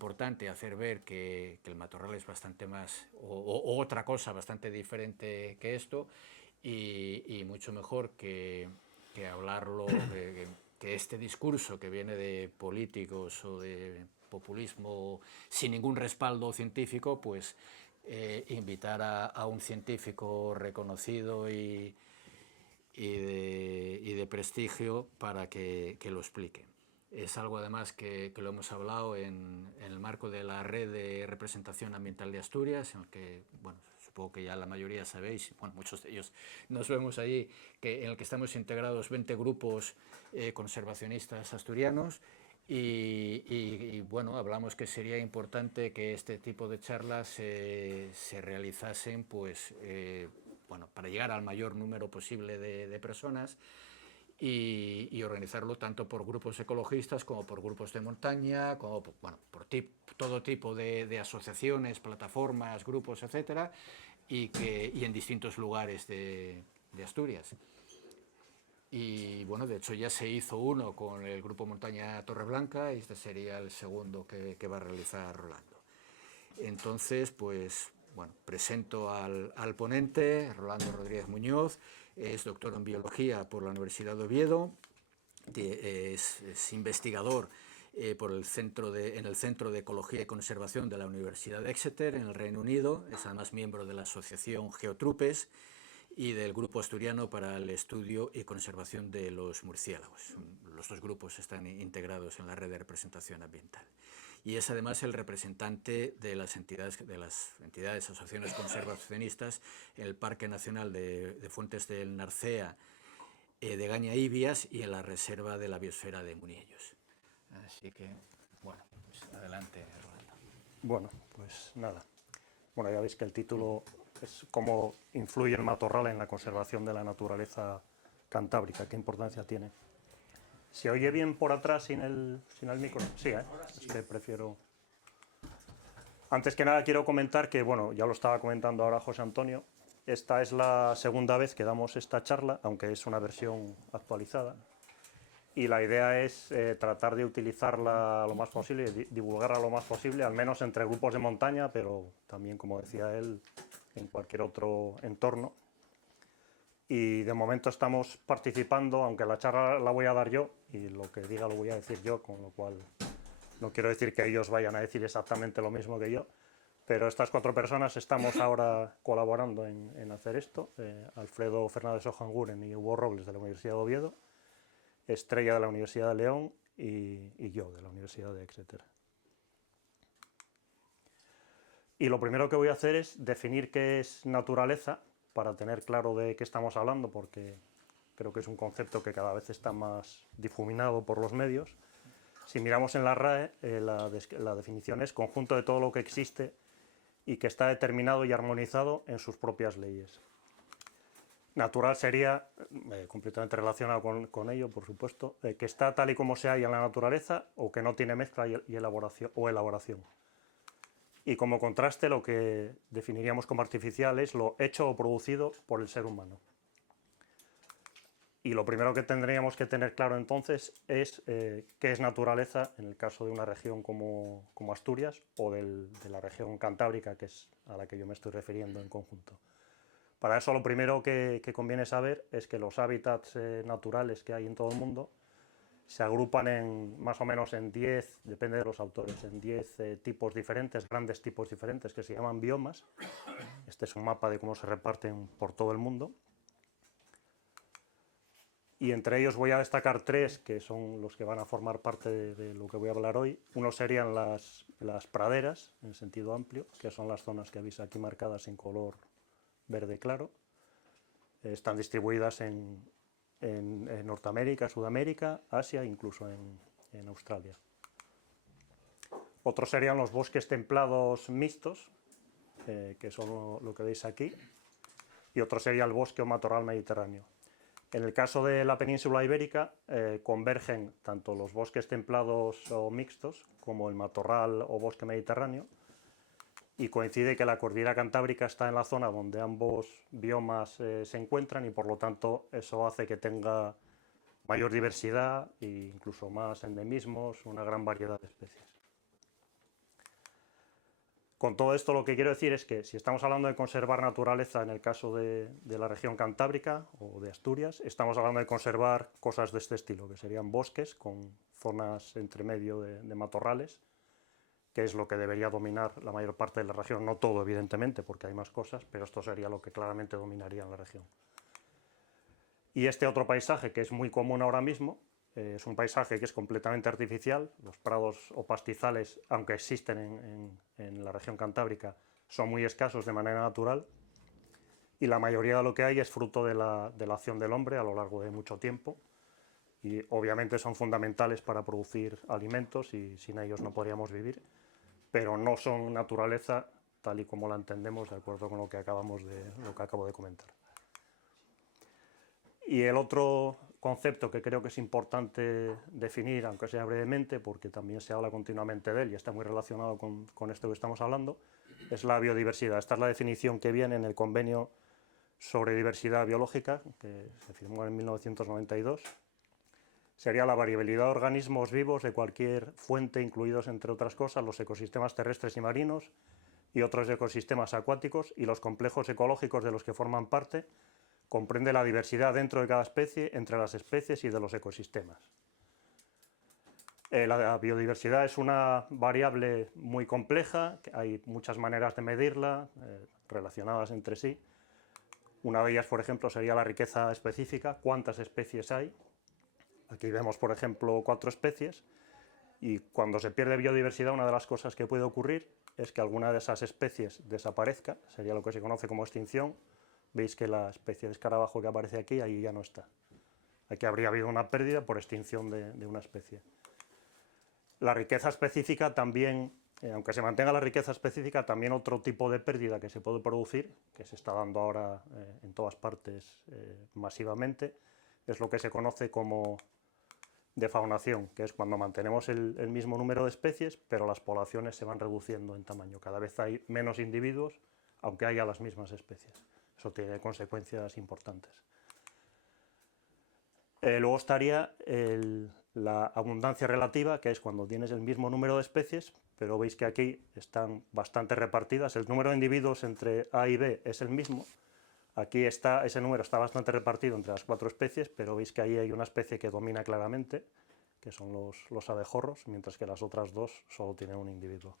importante hacer ver que el matorral es bastante más, o otra cosa bastante diferente que esto, y mucho mejor que hablarlo, que este discurso que viene de políticos o de populismo sin ningún respaldo científico, pues invitar a un científico reconocido y de prestigio para que lo explique. Es algo además que lo hemos hablado en el marco de la red de representación ambiental de Asturias, en el que, bueno, supongo que ya la mayoría sabéis, bueno, muchos de ellos nos vemos allí, en el que estamos integrados 20 grupos conservacionistas asturianos. Bueno, hablamos que sería importante que este tipo de charlas se realizasen, pues, bueno, para llegar al mayor número posible de personas y organizarlo tanto por grupos ecologistas como por grupos de montaña, como bueno, por todo tipo de asociaciones, plataformas, grupos, etcétera, y en distintos lugares de Asturias. Y bueno, de hecho ya se hizo uno con el grupo Montaña Torreblanca y este sería el segundo que va a realizar Rolando. Entonces, pues bueno, presento al ponente, Rolando Rodríguez Muñoz, es doctor en biología por la Universidad de Oviedo, es investigador en el Centro de Ecología y Conservación de la Universidad de Exeter, en el Reino Unido, es además miembro de la asociación Geotrupes y del Grupo Asturiano para el Estudio y Conservación de los Murciélagos. Los dos grupos están integrados en la red de representación ambiental. Y es además el representante de las entidades, asociaciones conservacionistas en el Parque Nacional de Fuentes del Narcea, de Gaña-Ibias y en la Reserva de la Biosfera de Muniellos. Así que, bueno, pues adelante, Rolando. Bueno, pues nada. Bueno, ya veis que el título es cómo influye el matorral en la conservación de la naturaleza cantábrica, qué importancia tiene. ¿Se oye bien por atrás sin el micro? Sí, es que prefiero... Antes que nada quiero comentar que, bueno, ya lo estaba comentando ahora José Antonio, esta es la segunda vez que damos esta charla, aunque es una versión actualizada, y la idea es tratar de utilizarla lo más posible, divulgarla lo más posible, al menos entre grupos de montaña, pero también, como decía él, en cualquier otro entorno. Y de momento estamos participando, aunque la charla la voy a dar yo, y lo que diga lo voy a decir yo, con lo cual no quiero decir que ellos vayan a decir exactamente lo mismo que yo, pero estas 4 personas estamos ahora colaborando en hacer esto. Alfredo Fernández Ojanguren y Hugo Robles de la Universidad de Oviedo, Estrella de la Universidad de León y yo de la Universidad de Exeter. Y lo primero que voy a hacer es definir qué es naturaleza, para tener claro de qué estamos hablando, porque creo que es un concepto que cada vez está más difuminado por los medios. Si miramos en la RAE, la definición es conjunto de todo lo que existe y que está determinado y armonizado en sus propias leyes. Natural sería, completamente relacionado con ello, por supuesto, que está tal y como se halla en la naturaleza o que no tiene mezcla y elaboración. Y como contraste, lo que definiríamos como artificial es lo hecho o producido por el ser humano. Y lo primero que tendríamos que tener claro entonces es qué es naturaleza en el caso de una región como Asturias o de la región cantábrica, que es a la que yo me estoy refiriendo en conjunto. Para eso lo primero que conviene saber es que los hábitats naturales que hay en todo el mundo se agrupan más o menos en 10, depende de los autores, en 10 tipos diferentes, grandes tipos diferentes, que se llaman biomas. Este es un mapa de cómo se reparten por todo el mundo. Y entre ellos voy a destacar 3, que son los que van a formar parte de lo que voy a hablar hoy. Uno serían las praderas, en sentido amplio, que son las zonas que veis aquí marcadas en color verde claro. Están distribuidas en Norteamérica, Sudamérica, Asia, incluso en Australia. Otros serían los bosques templados mixtos, que son lo que veis aquí, y otro sería el bosque o matorral mediterráneo. En el caso de la península ibérica, convergen tanto los bosques templados o mixtos como el matorral o bosque mediterráneo, y coincide que la cordillera cantábrica está en la zona donde ambos biomas se encuentran, y por lo tanto eso hace que tenga mayor diversidad e incluso más endemismos, una gran variedad de especies. Con todo esto lo que quiero decir es que si estamos hablando de conservar naturaleza en el caso de la región cantábrica o de Asturias, estamos hablando de conservar cosas de este estilo, que serían bosques con zonas entre medio de matorrales, que es lo que debería dominar la mayor parte de la región. No todo, evidentemente, porque hay más cosas, pero esto sería lo que claramente dominaría en la región. Y este otro paisaje, que es muy común ahora mismo, es un paisaje que es completamente artificial. Los prados o pastizales, aunque existen en la región cantábrica, son muy escasos de manera natural, y la mayoría de lo que hay es fruto de la acción del hombre a lo largo de mucho tiempo, y obviamente son fundamentales para producir alimentos y sin ellos no podríamos vivir, pero no son naturaleza tal y como la entendemos, de acuerdo con lo que acabo de comentar. Y el otro concepto que creo que es importante definir, aunque sea brevemente, porque también se habla continuamente de él y está muy relacionado con esto que estamos hablando, es la biodiversidad. Esta es la definición que viene en el Convenio sobre Diversidad Biológica, que se firmó en 1992. Sería la variabilidad de organismos vivos de cualquier fuente, incluidos, entre otras cosas, los ecosistemas terrestres y marinos y otros ecosistemas acuáticos, y los complejos ecológicos de los que forman parte. Comprende la diversidad dentro de cada especie, entre las especies y de los ecosistemas. La biodiversidad es una variable muy compleja, hay muchas maneras de medirla, relacionadas entre sí. Una de ellas, por ejemplo, sería la riqueza específica, cuántas especies hay. Aquí vemos, por ejemplo, 4 especies, y cuando se pierde biodiversidad, una de las cosas que puede ocurrir es que alguna de esas especies desaparezca, sería lo que se conoce como extinción. Veis que la especie de escarabajo que aparece aquí, ahí ya no está. Aquí habría habido una pérdida por extinción de una especie. La riqueza específica también, aunque se mantenga la riqueza específica, también otro tipo de pérdida que se puede producir, que se está dando ahora en todas partes masivamente, es lo que se conoce como defaunación, que es cuando mantenemos el mismo número de especies, pero las poblaciones se van reduciendo en tamaño. Cada vez hay menos individuos, aunque haya las mismas especies. Eso tiene consecuencias importantes. Luego estaría la abundancia relativa, que es cuando tienes el mismo número de especies, pero veis que aquí están bastante repartidas. El número de individuos entre A y B es el mismo. Aquí ese número está bastante repartido entre las 4 especies, pero veis que ahí hay una especie que domina claramente, que son los abejorros, mientras que las otras 2 solo tienen un individuo.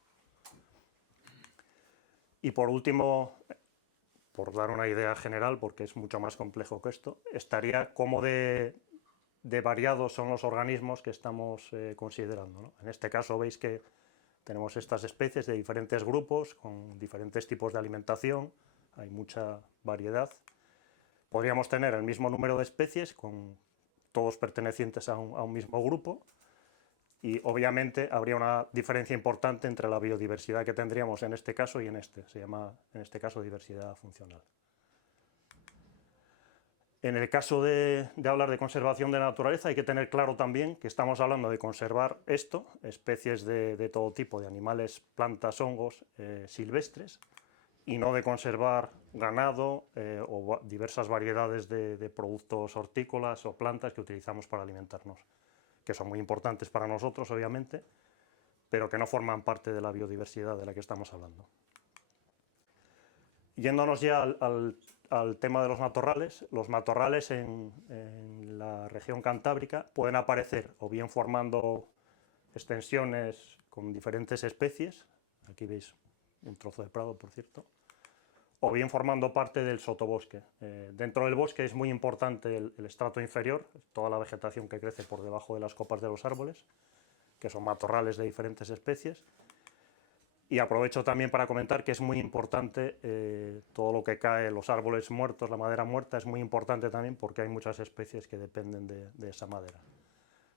Y por último, por dar una idea general, porque es mucho más complejo que esto, estaría cómo de variados son los organismos que estamos considerando, ¿no? En este caso veis que tenemos estas especies de diferentes grupos, con diferentes tipos de alimentación, hay mucha variedad. Podríamos tener el mismo número de especies, con todos pertenecientes a un mismo grupo, y obviamente habría una diferencia importante entre la biodiversidad que tendríamos en este caso y en este. Se llama, en este caso, diversidad funcional. En el caso de hablar de conservación de la naturaleza, hay que tener claro también que estamos hablando de conservar esto, especies de todo tipo, de animales, plantas, hongos, silvestres, y no de conservar ganado o diversas variedades de productos hortícolas o plantas que utilizamos para alimentarnos, que son muy importantes para nosotros, obviamente, pero que no forman parte de la biodiversidad de la que estamos hablando. Yéndonos ya al tema de los matorrales en la región cantábrica pueden aparecer o bien formando extensiones con diferentes especies, aquí veis un trozo de prado, por cierto, o bien formando parte del sotobosque. Dentro del bosque es muy importante el estrato inferior, toda la vegetación que crece por debajo de las copas de los árboles, que son matorrales de diferentes especies. Y aprovecho también para comentar que es muy importante todo lo que cae, los árboles muertos, la madera muerta, es muy importante también porque hay muchas especies que dependen de esa madera.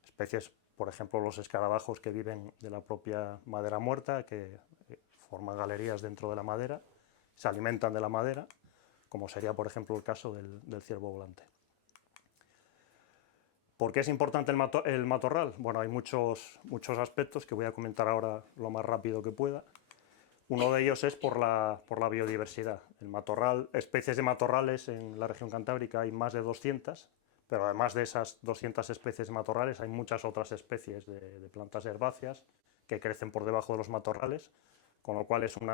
Especies, por ejemplo, los escarabajos que viven de la propia madera muerta, que forman galerías dentro de la madera, se alimentan de la madera, como sería, por ejemplo, el caso del ciervo volante. ¿Por qué es importante el matorral? Bueno, hay muchos aspectos que voy a comentar ahora lo más rápido que pueda. Uno de ellos es por la biodiversidad. El matorral, especies de matorrales en la región cantábrica hay más de 200, pero además de esas 200 especies de matorrales hay muchas otras especies de plantas herbáceas que crecen por debajo de los matorrales, con lo cual es un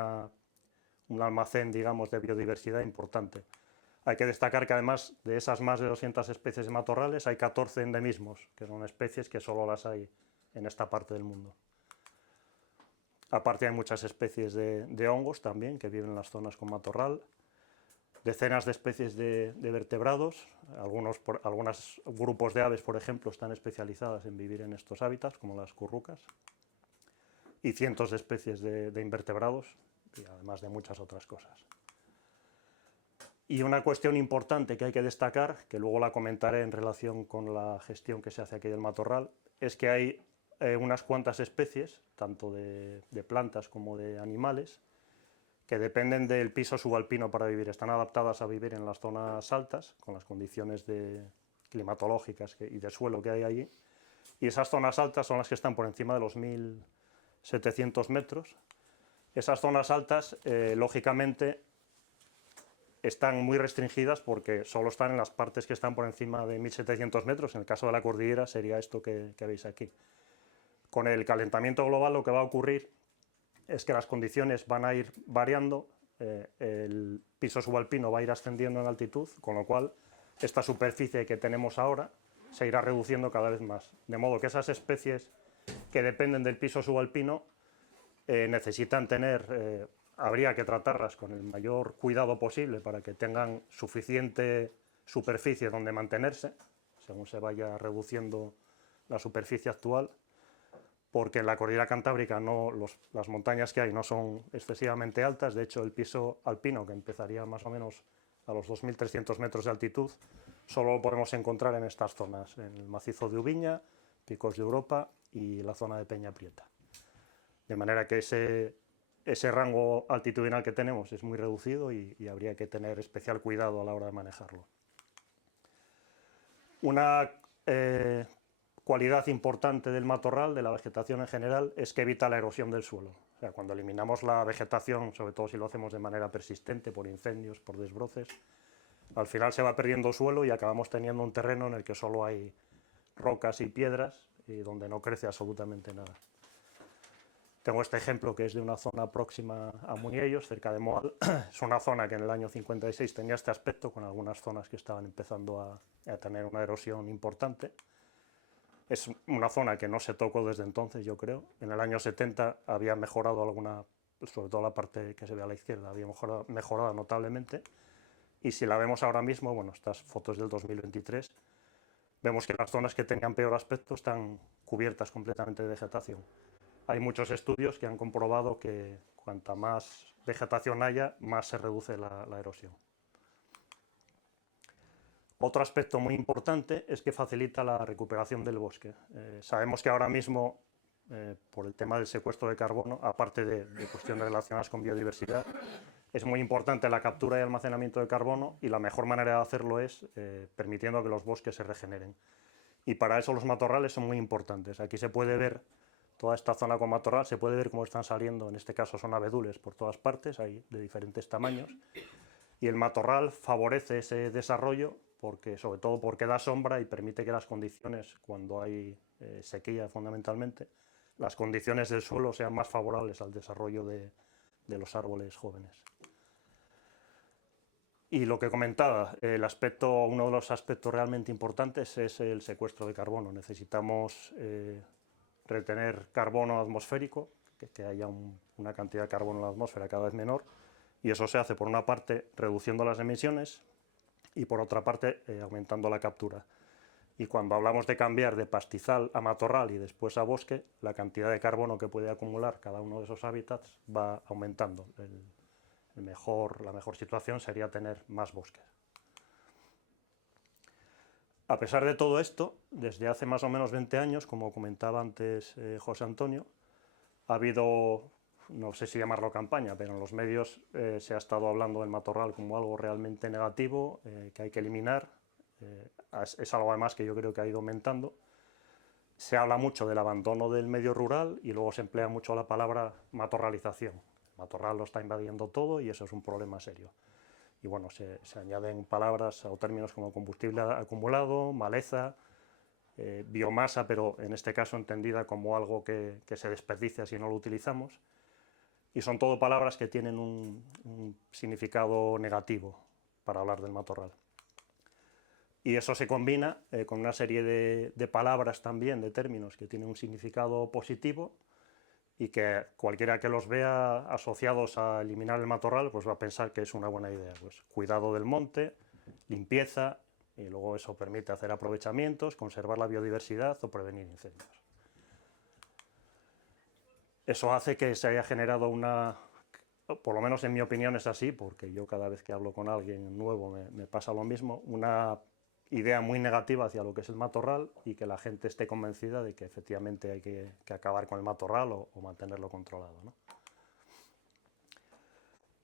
almacén, digamos, de biodiversidad importante. Hay que destacar que además de esas más de 200 especies de matorrales hay 14 endemismos, que son especies que solo las hay en esta parte del mundo. Aparte hay muchas especies de hongos también que viven en las zonas con matorral, decenas de especies de vertebrados, algunos grupos de aves, por ejemplo, están especializadas en vivir en estos hábitats, como las currucas, y cientos de especies de invertebrados, y además de muchas otras cosas. Y una cuestión importante que hay que destacar, que luego la comentaré en relación con la gestión que se hace aquí del matorral, es que hay unas cuantas especies, tanto de plantas como de animales, que dependen del piso subalpino para vivir. Están adaptadas a vivir en las zonas altas, con las condiciones climatológicas y de suelo que hay allí. Y esas zonas altas son las que están por encima de los 1700 metros. Esas zonas altas, lógicamente, están muy restringidas porque solo están en las partes que están por encima de 1700 metros. En el caso de la cordillera sería esto que veis aquí. Con el calentamiento global lo que va a ocurrir es que las condiciones van a ir variando, el piso subalpino va a ir ascendiendo en altitud, con lo cual esta superficie que tenemos ahora se irá reduciendo cada vez más. De modo que esas especies que dependen del piso subalpino necesitan tener, habría que tratarlas con el mayor cuidado posible para que tengan suficiente superficie donde mantenerse, según se vaya reduciendo la superficie actual, porque en la cordillera cantábrica las montañas que hay no son excesivamente altas. De hecho, el piso alpino, que empezaría más o menos a los 2300 metros de altitud, solo lo podemos encontrar en estas zonas, en el macizo de Ubiña, Picos de Europa y la zona de Peña Prieta. De manera que ese rango altitudinal que tenemos es muy reducido y habría que tener especial cuidado a la hora de manejarlo. Una cualidad importante del matorral, de la vegetación en general, es que evita la erosión del suelo. O sea, cuando eliminamos la vegetación, sobre todo si lo hacemos de manera persistente, por incendios, por desbroces, al final se va perdiendo suelo y acabamos teniendo un terreno en el que solo hay rocas y piedras y donde no crece absolutamente nada. Tengo este ejemplo que es de una zona próxima a Muniellos, cerca de Moal. Es una zona que en el año 56 tenía este aspecto, con algunas zonas que estaban empezando a tener una erosión importante. Es una zona que no se tocó desde entonces, yo creo. En el año 70 había mejorado sobre todo la parte que se ve a la izquierda, había mejorado notablemente. Y si la vemos ahora mismo, bueno, estas fotos del 2023, vemos que las zonas que tenían peor aspecto están cubiertas completamente de vegetación. Hay muchos estudios que han comprobado que cuanta más vegetación haya, más se reduce la erosión. Otro aspecto muy importante es que facilita la recuperación del bosque. Sabemos que ahora mismo, por el tema del secuestro de carbono, aparte de cuestiones relacionadas con biodiversidad, es muy importante la captura y almacenamiento de carbono, y la mejor manera de hacerlo es permitiendo que los bosques se regeneren. Y para eso los matorrales son muy importantes. Aquí se puede ver toda esta zona con matorral, se puede ver cómo están saliendo, en este caso son abedules por todas partes, hay de diferentes tamaños, y el matorral favorece ese desarrollo, sobre todo porque da sombra y permite que las condiciones, cuando hay sequía fundamentalmente, las condiciones del suelo sean más favorables al desarrollo de los árboles jóvenes. Y lo que comentaba, uno de los aspectos realmente importantes es el secuestro de carbono. Necesitamos retener carbono atmosférico, que haya una cantidad de carbono en la atmósfera cada vez menor, y eso se hace por una parte reduciendo las emisiones y por otra parte aumentando la captura. Y cuando hablamos de cambiar de pastizal a matorral y después a bosque, la cantidad de carbono que puede acumular cada uno de esos hábitats va aumentando. La mejor situación sería tener más bosques. A pesar de todo esto, desde hace más o menos 20 años, como comentaba antes José Antonio, ha habido, no sé si llamarlo campaña, pero en los medios se ha estado hablando del matorral como algo realmente negativo, que hay que eliminar. Es algo además que yo creo que ha ido aumentando. Se habla mucho del abandono del medio rural y luego se emplea mucho la palabra matorralización. El matorral lo está invadiendo todo y eso es un problema serio. Y bueno, se añaden palabras o términos como combustible acumulado, maleza, biomasa, pero en este caso entendida como algo que se desperdicia si no lo utilizamos. y son todo palabras que tienen un significado negativo para hablar del matorral. Y eso se combina con una serie de palabras también, de términos que tienen un significado positivo y que cualquiera que los vea asociados a eliminar el matorral pues va a pensar que es una buena idea. Pues cuidado del monte, limpieza, y luego eso permite hacer aprovechamientos, conservar la biodiversidad o prevenir incendios. Eso hace que se haya generado una, por lo menos en mi opinión es así, porque yo cada vez que hablo con alguien nuevo me pasa lo mismo, una idea muy negativa hacia lo que es el matorral y que la gente esté convencida de que efectivamente hay que acabar con el matorral o mantenerlo controlado, ¿no?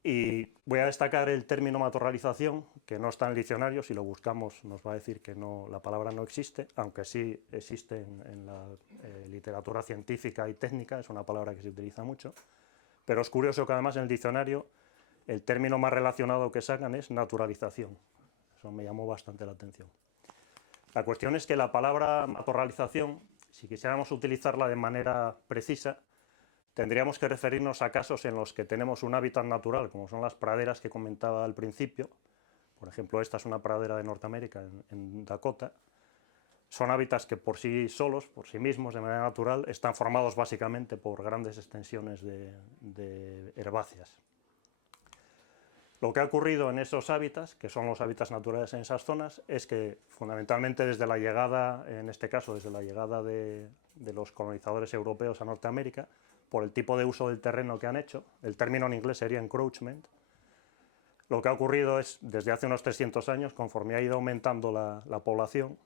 Y voy a destacar el término matorralización, que no está en el diccionario, si lo buscamos nos va a decir que no, la palabra no existe, aunque sí existe en la literatura científica y técnica, es una palabra que se utiliza mucho, pero es curioso que además en el diccionario el término más relacionado que sacan es naturalización. Eso me llamó bastante la atención. La cuestión es que la palabra matorralización, si quisiéramos utilizarla de manera precisa, tendríamos que referirnos a casos en los que tenemos un hábitat natural, como son las praderas que comentaba al principio. Por ejemplo, esta es una pradera de Norteamérica, en Dakota. Son hábitats que por sí solos, por sí mismos, de manera natural, están formados básicamente por grandes extensiones de herbáceas. Lo que ha ocurrido en esos hábitats, que son los hábitats naturales en esas zonas, es que fundamentalmente desde la llegada, en este caso desde la llegada de los colonizadores europeos a Norteamérica, por el tipo de uso del terreno que han hecho, el término en inglés sería encroachment, lo que ha ocurrido es, desde hace unos 300 años, conforme ha ido aumentando la población,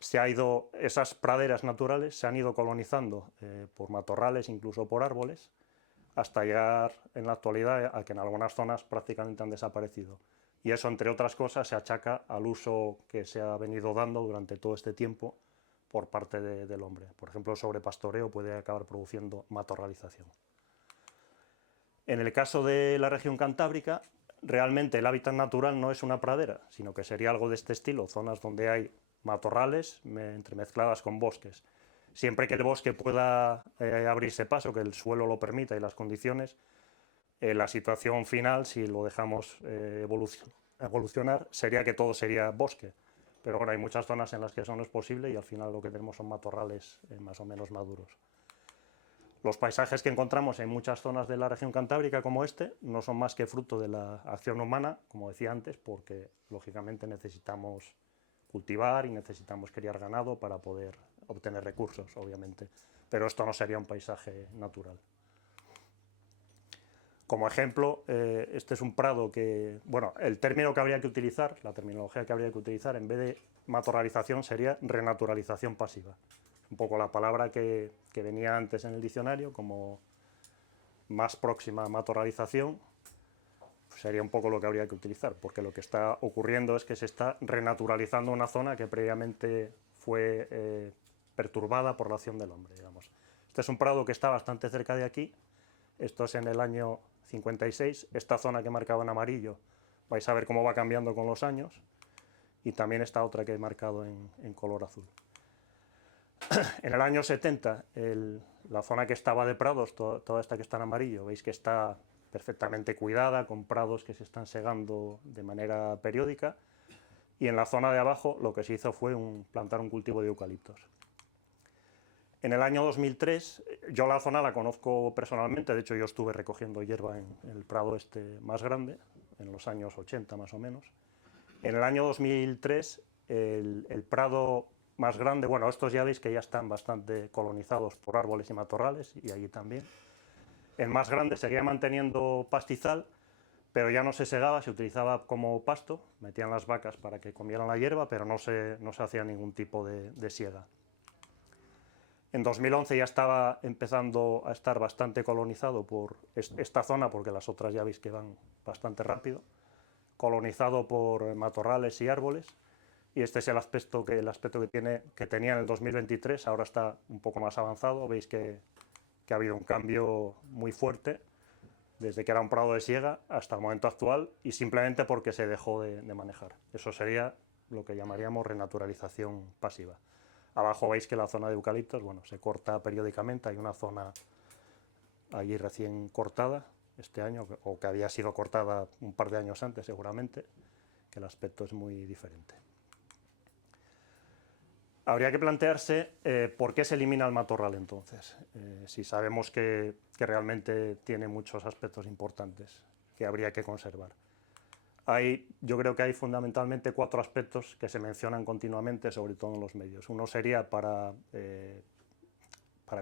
esas praderas naturales se han ido colonizando por matorrales, incluso por árboles, hasta llegar en la actualidad a que en algunas zonas prácticamente han desaparecido. Y eso, entre otras cosas, se achaca al uso que se ha venido dando durante todo este tiempo por parte del hombre. Por ejemplo, el sobrepastoreo puede acabar produciendo matorralización. En el caso de la región cantábrica, realmente el hábitat natural no es una pradera, sino que sería algo de este estilo, zonas donde hay matorrales entremezcladas con bosques. Siempre que el bosque pueda abrirse paso, que el suelo lo permita y las condiciones, la situación final, si lo dejamos evolucionar, sería que todo sería bosque. Pero bueno, hay muchas zonas en las que eso no es posible y al final lo que tenemos son matorrales más o menos maduros. Los paisajes que encontramos en muchas zonas de la región cantábrica como este no son más que fruto de la acción humana, como decía antes, porque lógicamente necesitamos cultivar y necesitamos criar ganado para poder obtener recursos, obviamente. Pero esto no sería un paisaje natural. Como ejemplo, este es un prado que, bueno, el término que habría que utilizar, la terminología que habría que utilizar, en vez de matorralización sería renaturalización pasiva. Un poco la palabra que venía antes en el diccionario como más próxima a matorralización, sería un poco lo que habría que utilizar, porque lo que está ocurriendo es que se está renaturalizando una zona que previamente fue perturbada por la acción del hombre, digamos. Este es un prado que está bastante cerca de aquí, esto es en el año 56, esta zona que he marcado en amarillo, vais a ver cómo va cambiando con los años, y también esta otra que he marcado en color azul. En el año 70, la zona que estaba de prados, toda esta que está en amarillo, veis que está perfectamente cuidada, con prados que se están segando de manera periódica, y en la zona de abajo lo que se hizo fue plantar un cultivo de eucaliptos. En el año 2003, yo la zona la conozco personalmente, de hecho yo estuve recogiendo hierba en el prado este más grande, en los años 80 más o menos. En el año 2003, el prado más grande, bueno, estos ya veis que ya están bastante colonizados por árboles y matorrales, y allí también. El más grande seguía manteniendo pastizal, pero ya no se segaba, se utilizaba como pasto, metían las vacas para que comieran la hierba, pero no se hacía ningún tipo de siega. En 2011 ya estaba empezando a estar bastante colonizado por esta zona, porque las otras ya veis que van bastante rápido, colonizado por matorrales y árboles, y este es el aspecto que tenía en el 2023, ahora está un poco más avanzado, veis que ha habido un cambio muy fuerte, desde que era un prado de siega hasta el momento actual, y simplemente porque se dejó de manejar. Eso sería lo que llamaríamos renaturalización pasiva. Abajo veis que la zona de eucaliptos, bueno, se corta periódicamente, hay una zona allí recién cortada este año, o que había sido cortada un par de años antes seguramente, que el aspecto es muy diferente. Habría que plantearse por qué se elimina el matorral entonces, si sabemos que realmente tiene muchos aspectos importantes que habría que conservar. Yo creo que hay fundamentalmente 4 aspectos que se mencionan continuamente, sobre todo en los medios. Uno sería para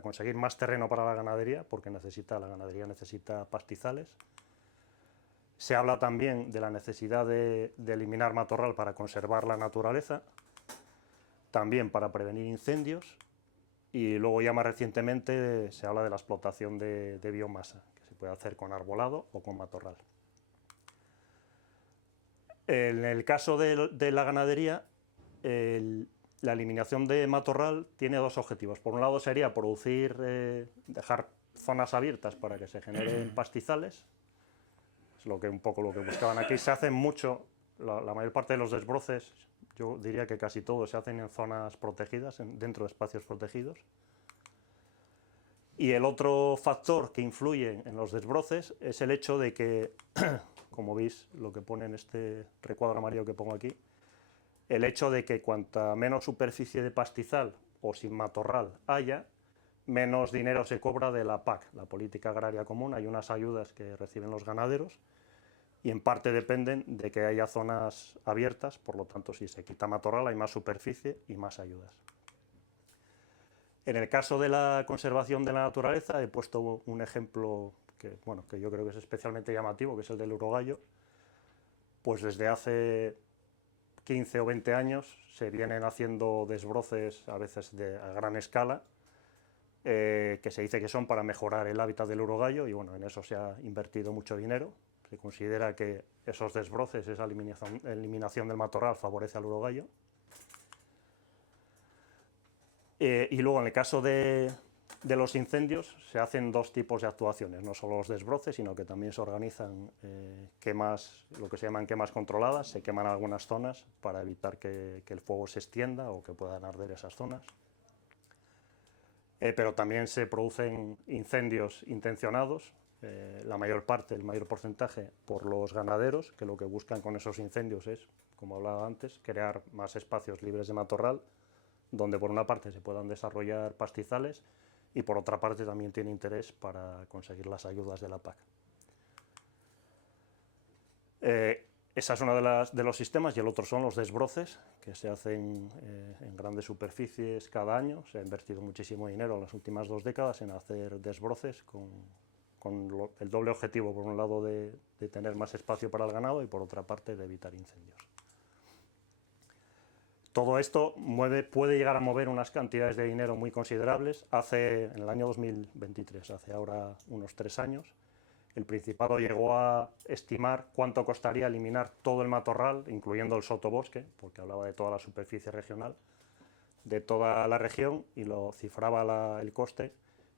conseguir más terreno para la ganadería, porque la ganadería necesita pastizales. Se habla también de la necesidad de eliminar matorral para conservar la naturaleza, también para prevenir incendios, y luego ya más recientemente se habla de la explotación de biomasa, que se puede hacer con arbolado o con matorral. En el caso de la ganadería, la eliminación de matorral tiene 2 objetivos. Por un lado sería dejar zonas abiertas para que se generen pastizales, es un poco lo que buscaban aquí. Se hacen mucho, la mayor parte de los desbroces, yo diría que casi todos se hacen en zonas protegidas, dentro de espacios protegidos. Y el otro factor que influye en los desbroces es el hecho de que, como veis lo que pone en este recuadro amarillo que pongo aquí, el hecho de que cuanta menos superficie de pastizal o sin matorral haya, menos dinero se cobra de la PAC, la Política Agraria Común. Hay unas ayudas que reciben los ganaderos y en parte dependen de que haya zonas abiertas, por lo tanto si se quita matorral hay más superficie y más ayudas. En el caso de la conservación de la naturaleza he puesto un ejemplo que yo creo que es especialmente llamativo, que es el del urogallo. Pues desde hace 15 o 20 años se vienen haciendo desbroces, a veces a gran escala, que se dice que son para mejorar el hábitat del urogallo, y en eso se ha invertido mucho dinero. Se considera que esos desbroces, esa eliminación del matorral, favorece al urogallo. Y luego, en el caso de los incendios, se hacen 2 tipos de actuaciones, no solo los desbroces, sino que también se organizan quemas, lo que se llaman quemas controladas. Se queman algunas zonas para evitar que el fuego se extienda o que puedan arder esas zonas. Pero también se producen incendios intencionados, el mayor porcentaje por los ganaderos, que lo que buscan con esos incendios es, como hablaba antes, crear más espacios libres de matorral, donde por una parte se puedan desarrollar pastizales y por otra parte también tiene interés para conseguir las ayudas de la PAC. Esa es uno de los sistemas, y el otro son los desbroces, que se hacen en grandes superficies cada año. Se ha invertido muchísimo dinero en las últimas 2 décadas en hacer desbroces con el doble objetivo, por un lado de tener más espacio para el ganado y por otra parte de evitar incendios. Todo esto puede llegar a mover unas cantidades de dinero muy considerables. En el año 2023, hace ahora unos 3 años, el Principado llegó a estimar cuánto costaría eliminar todo el matorral, incluyendo el sotobosque, porque hablaba de toda la superficie regional, de toda la región, y lo cifraba el coste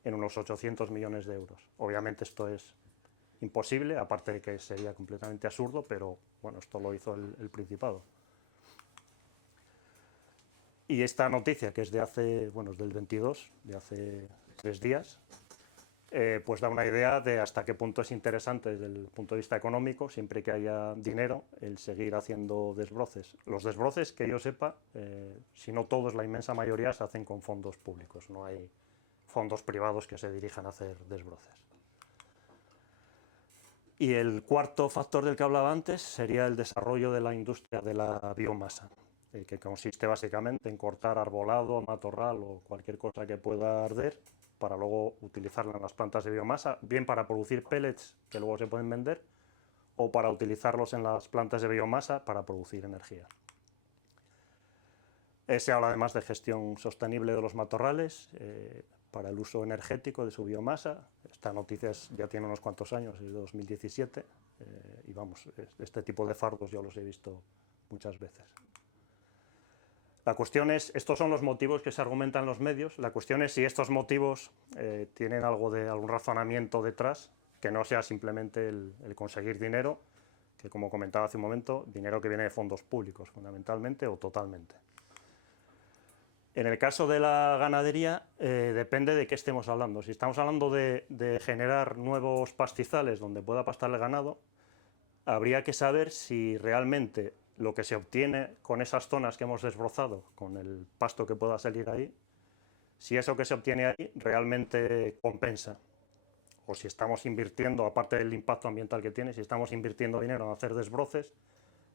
en unos 800 millones de euros. Obviamente esto es imposible, aparte de que sería completamente absurdo, pero esto lo hizo el Principado. Y esta noticia, que es del 22, de hace 3 días, pues da una idea de hasta qué punto es interesante desde el punto de vista económico, siempre que haya dinero, el seguir haciendo desbroces. Los desbroces, que yo sepa, si no todos, la inmensa mayoría se hacen con fondos públicos, no hay fondos privados que se dirijan a hacer desbroces. Y el cuarto factor del que hablaba antes sería el desarrollo de la industria de la biomasa, que consiste básicamente en cortar arbolado, matorral o cualquier cosa que pueda arder para luego utilizarla en las plantas de biomasa, bien para producir pellets que luego se pueden vender, o para utilizarlos en las plantas de biomasa para producir energía. Se habla además de gestión sostenible de los matorrales para el uso energético de su biomasa. Esta noticia ya tiene unos cuantos años, es de 2017, y este tipo de fardos yo los he visto muchas veces. La cuestión es, estos son los motivos que se argumentan en los medios. La cuestión es si estos motivos tienen algún razonamiento detrás, que no sea simplemente el conseguir dinero, que como comentaba hace un momento, dinero que viene de fondos públicos fundamentalmente o totalmente. En el caso de la ganadería, depende de qué estemos hablando. Si estamos hablando de generar nuevos pastizales donde pueda pastar el ganado, habría que saber si realmente lo que se obtiene con esas zonas que hemos desbrozado, con el pasto que pueda salir ahí, si eso que se obtiene ahí realmente compensa. O si estamos invirtiendo, aparte del impacto ambiental que tiene, si estamos invirtiendo dinero en hacer desbroces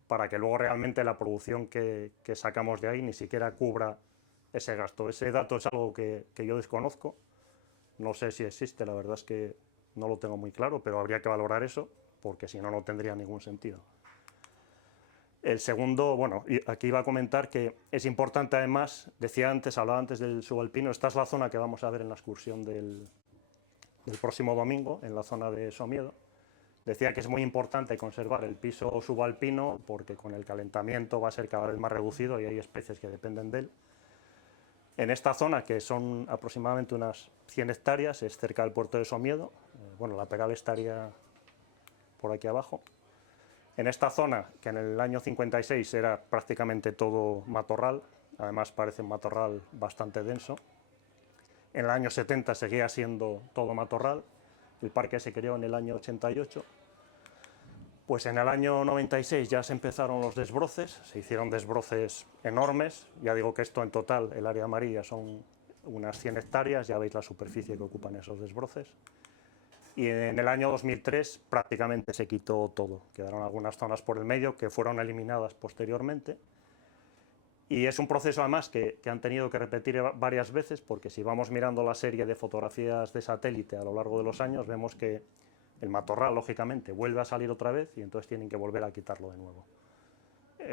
para que luego realmente la producción que sacamos de ahí ni siquiera cubra ese gasto. Ese dato es algo que yo desconozco. No sé si existe, la verdad es que no lo tengo muy claro, pero habría que valorar eso, porque si no, no tendría ningún sentido. El segundo, bueno, aquí iba a comentar que es importante además, decía antes, hablaba antes del subalpino, esta es la zona que vamos a ver en la excursión del próximo domingo, en la zona de Somiedo. Decía que es muy importante conservar el piso subalpino porque con el calentamiento va a ser cada vez más reducido y hay especies que dependen de él. En esta zona, que son aproximadamente unas 100 hectáreas, es cerca del puerto de Somiedo, bueno, la Peral estaría por aquí abajo. En esta zona, que en el año 56 era prácticamente todo matorral, además parece un matorral bastante denso, en el año 70 seguía siendo todo matorral, el parque se creó en el año 88, pues en el año 96 ya se empezaron los desbroces, se hicieron desbroces enormes, ya digo que esto en total, el área amarilla son unas 100 hectáreas, ya veis la superficie que ocupan esos desbroces. Y en el año 2003 prácticamente se quitó todo. Quedaron algunas zonas por el medio que fueron eliminadas posteriormente. Y es un proceso además que han tenido que repetir varias veces, porque si vamos mirando la serie de fotografías de satélite a lo largo de los años, vemos que el matorral, lógicamente, vuelve a salir otra vez y entonces tienen que volver a quitarlo de nuevo.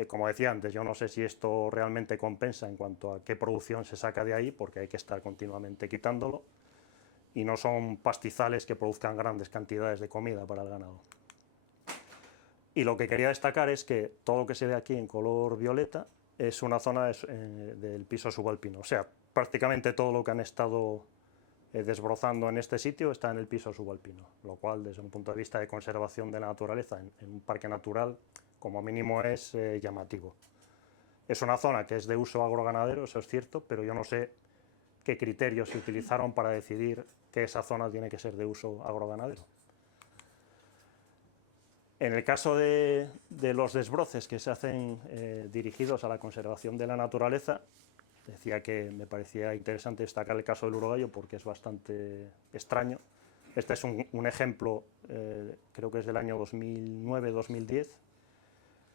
Como decía antes, yo no sé si esto realmente compensa en cuanto a qué producción se saca de ahí, porque hay que estar continuamente quitándolo. Y no son pastizales que produzcan grandes cantidades de comida para el ganado. Y lo que quería destacar es que todo lo que se ve aquí en color violeta es una zona del piso subalpino. O sea, prácticamente todo lo que han estado desbrozando en este sitio está en el piso subalpino, lo cual desde un punto de vista de conservación de la naturaleza en un parque natural como mínimo es llamativo. Es una zona que es de uso agroganadero, eso es cierto, pero yo no sé qué criterios se utilizaron para decidir que esa zona tiene que ser de uso agroganadero. En el caso de los desbroces que se hacen dirigidos a la conservación de la naturaleza, decía que me parecía interesante destacar el caso del urogallo porque es bastante extraño. Este es un ejemplo, creo que es del año 2009-2010,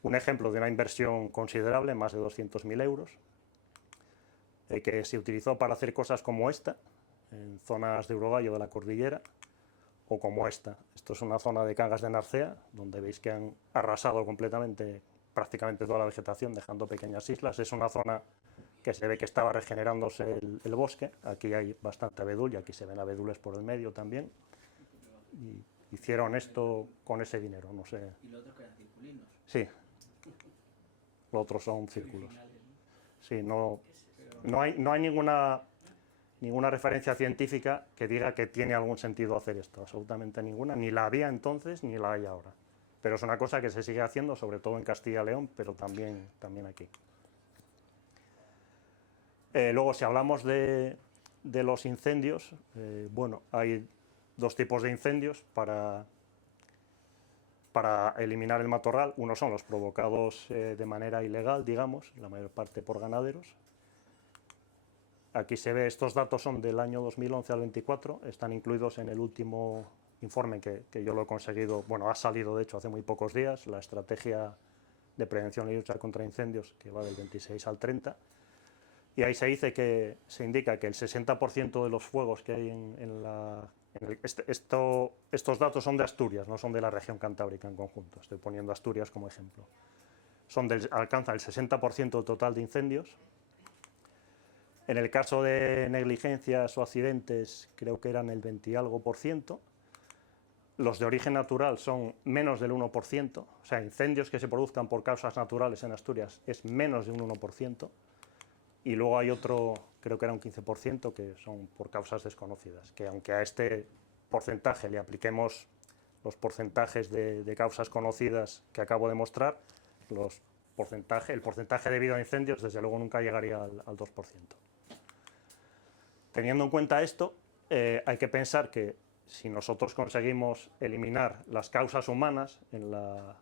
un ejemplo de una inversión considerable, más de 200.000 euros, que se utilizó para hacer cosas como esta, en zonas de urogallo de la cordillera, o como esta. Esto es una zona de Cangas de Narcea, donde veis que han arrasado completamente, prácticamente toda la vegetación, dejando pequeñas islas. Es una zona que se ve que estaba regenerándose el bosque. Aquí hay bastante abedul y aquí se ven abedules por el medio también. Y hicieron esto con ese dinero, no sé. ¿Y los otros que eran circulinos? Sí, los otros son círculos. Sí, no hay ninguna referencia científica que diga que tiene algún sentido hacer esto, absolutamente ninguna, ni la había entonces ni la hay ahora. Pero es una cosa que se sigue haciendo, sobre todo en Castilla y León, pero también aquí. Luego, si hablamos de los incendios, bueno, hay dos tipos de incendios para eliminar el matorral. Uno son los provocados de manera ilegal, digamos, la mayor parte por ganaderos. Aquí se ve, estos datos son del año 2011 al 24, están incluidos en el último informe que yo lo he conseguido, bueno, ha salido de hecho hace muy pocos días, la estrategia de prevención y lucha contra incendios, que va del 26 al 30, y ahí se indica que el 60% de los fuegos que hay estos datos son de Asturias, no son de la región cantábrica en conjunto, estoy poniendo Asturias como ejemplo, alcanza el 60% del total de incendios. En el caso de negligencias o accidentes, creo que eran el 20 y algo por ciento. Los de origen natural son menos del 1%, o sea, incendios que se produzcan por causas naturales en Asturias es menos de un 1%. Y luego hay otro, creo que era un 15%, que son por causas desconocidas, que aunque a este porcentaje le apliquemos los porcentajes de causas conocidas que acabo de mostrar, el porcentaje debido a incendios desde luego nunca llegaría al 2%. Teniendo en cuenta esto, hay que pensar que si nosotros conseguimos eliminar las causas humanas en la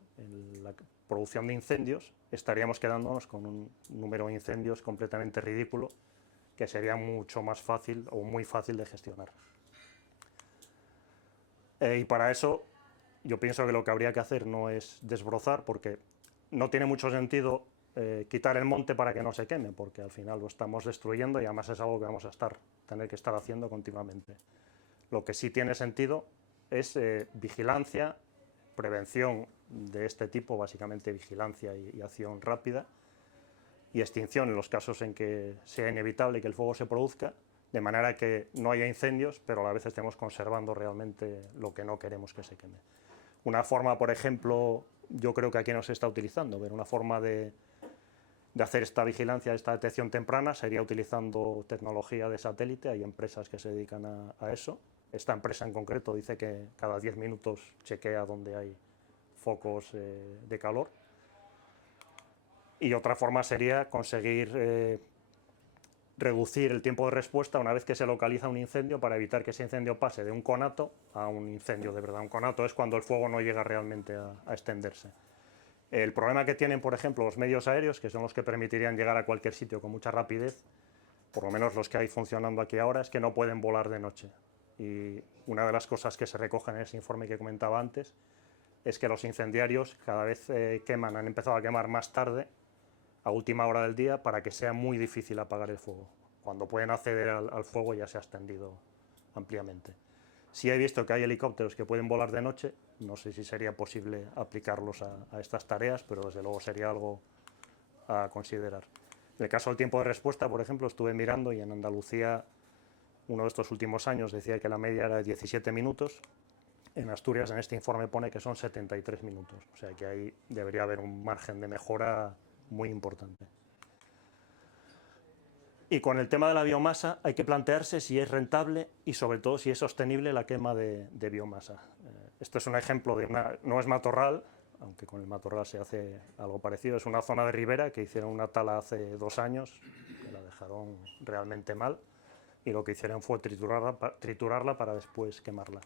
producción de incendios, estaríamos quedándonos con un número de incendios completamente ridículo, que sería mucho más fácil o muy fácil de gestionar. Y para eso yo pienso que lo que habría que hacer no es desbrozar, porque no tiene mucho sentido quitar el monte para que no se queme, porque al final lo estamos destruyendo y además es algo que vamos a tener que estar haciendo continuamente. Lo que sí tiene sentido es vigilancia, prevención de este tipo, básicamente vigilancia y acción rápida, y extinción en los casos en que sea inevitable que el fuego se produzca, de manera que no haya incendios, pero a la vez estemos conservando realmente lo que no queremos que se queme. Una forma, por ejemplo, yo creo que aquí no se está utilizando, pero una forma de hacer esta vigilancia, esta detección temprana, sería utilizando tecnología de satélite. Hay empresas que se dedican a eso. Esta empresa en concreto dice que cada 10 minutos chequea dónde hay focos de calor. Y otra forma sería conseguir reducir el tiempo de respuesta una vez que se localiza un incendio, para evitar que ese incendio pase de un conato a un incendio de verdad. Un conato es cuando el fuego no llega realmente a extenderse. El problema que tienen, por ejemplo, los medios aéreos, que son los que permitirían llegar a cualquier sitio con mucha rapidez, por lo menos los que hay funcionando aquí ahora, es que no pueden volar de noche. Y una de las cosas que se recogen en ese informe que comentaba antes es que los incendiarios cada vez han empezado a quemar más tarde, a última hora del día, para que sea muy difícil apagar el fuego. Cuando pueden acceder al fuego ya se ha extendido ampliamente. Sí he visto que hay helicópteros que pueden volar de noche, no sé si sería posible aplicarlos a estas tareas, pero desde luego sería algo a considerar. En el caso del tiempo de respuesta, por ejemplo, estuve mirando y en Andalucía, uno de estos últimos años, decía que la media era de 17 minutos. En Asturias, en este informe, pone que son 73 minutos. O sea que ahí debería haber un margen de mejora muy importante. Y con el tema de la biomasa hay que plantearse si es rentable y sobre todo si es sostenible la quema de biomasa. Esto es un ejemplo de no es matorral, aunque con el matorral se hace algo parecido, es una zona de ribera que hicieron una tala hace 2 años, que la dejaron realmente mal, y lo que hicieron fue triturarla para después quemarla.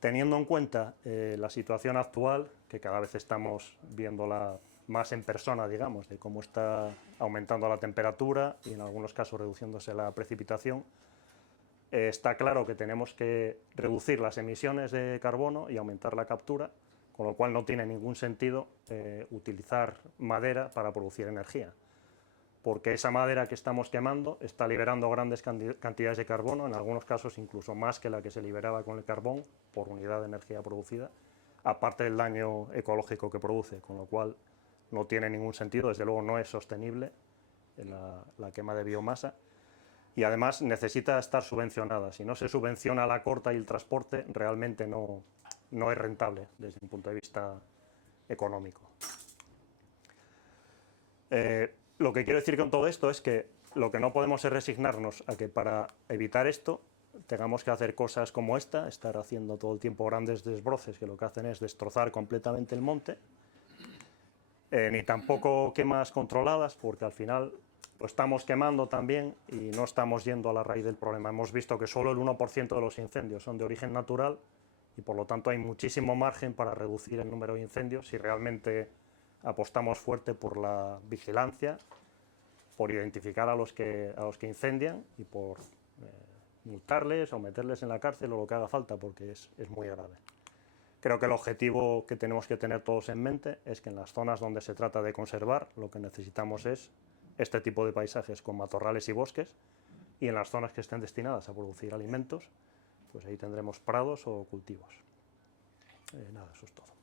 Teniendo en cuenta la situación actual, que cada vez estamos viéndola más en persona, digamos, de cómo está aumentando la temperatura y en algunos casos reduciéndose la precipitación, está claro que tenemos que reducir las emisiones de carbono y aumentar la captura, con lo cual no tiene ningún sentido utilizar madera para producir energía, porque esa madera que estamos quemando está liberando grandes cantidades de carbono, en algunos casos incluso más que la que se liberaba con el carbón por unidad de energía producida, aparte del daño ecológico que produce, con lo cual no tiene ningún sentido, desde luego no es sostenible la quema de biomasa, y además necesita estar subvencionada. Si no se subvenciona la corta y el transporte, realmente no es rentable desde un punto de vista económico. Lo que quiero decir con todo esto es que lo que no podemos es resignarnos a que para evitar esto tengamos que hacer cosas como esta, estar haciendo todo el tiempo grandes desbroces que lo que hacen es destrozar completamente el monte, ni tampoco quemas controladas, porque al final lo estamos quemando también y no estamos yendo a la raíz del problema. Hemos visto que solo el 1% de los incendios son de origen natural y por lo tanto hay muchísimo margen para reducir el número de incendios si realmente apostamos fuerte por la vigilancia, por identificar a los que incendian y por multarles o meterles en la cárcel o lo que haga falta, porque es muy grave. Creo que el objetivo que tenemos que tener todos en mente es que en las zonas donde se trata de conservar, lo que necesitamos es este tipo de paisajes con matorrales y bosques, y en las zonas que estén destinadas a producir alimentos, pues ahí tendremos prados o cultivos. Nada, eso es todo.